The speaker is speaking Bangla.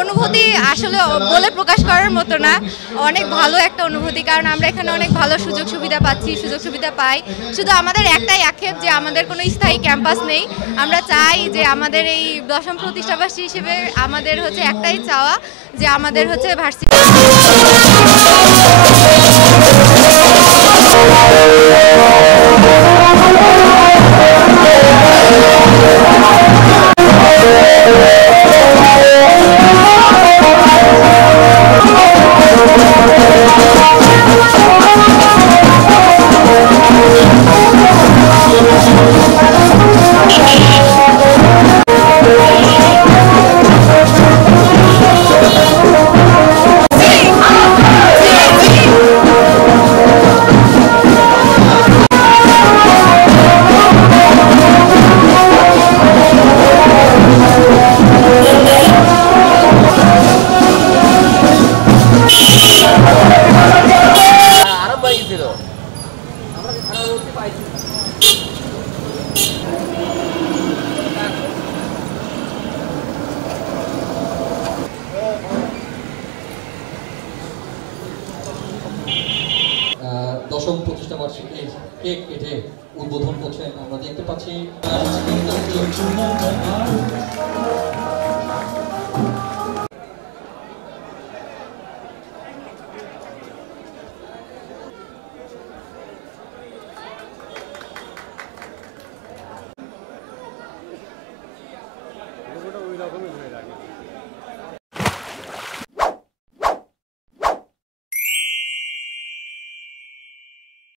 অনুভূতি আসলে বলে প্রকাশ করার মতো না, অনেক ভালো একটা অনুভূতি। কারণ আমরা এখানে অনেক ভালো সুযোগ সুবিধা পাচ্ছি, সুযোগ সুবিধা পাই। শুধু আমাদের একটাই আক্ষেপ যে আমাদের কোনো স্থায়ী ক্যাম্পাস নেই। আমরা চাই যে আমাদের এই 10ম প্রতিষ্ঠাবাসী হিসেবে আমাদের হচ্ছে একটাই চাওয়া যে আমাদের হচ্ছে ভার্সিটি দশম প্রতিষ্ঠাবার্ষিকীর কেক কেটে উদ্বোধন করছেন। আমরা দেখতে পাচ্ছি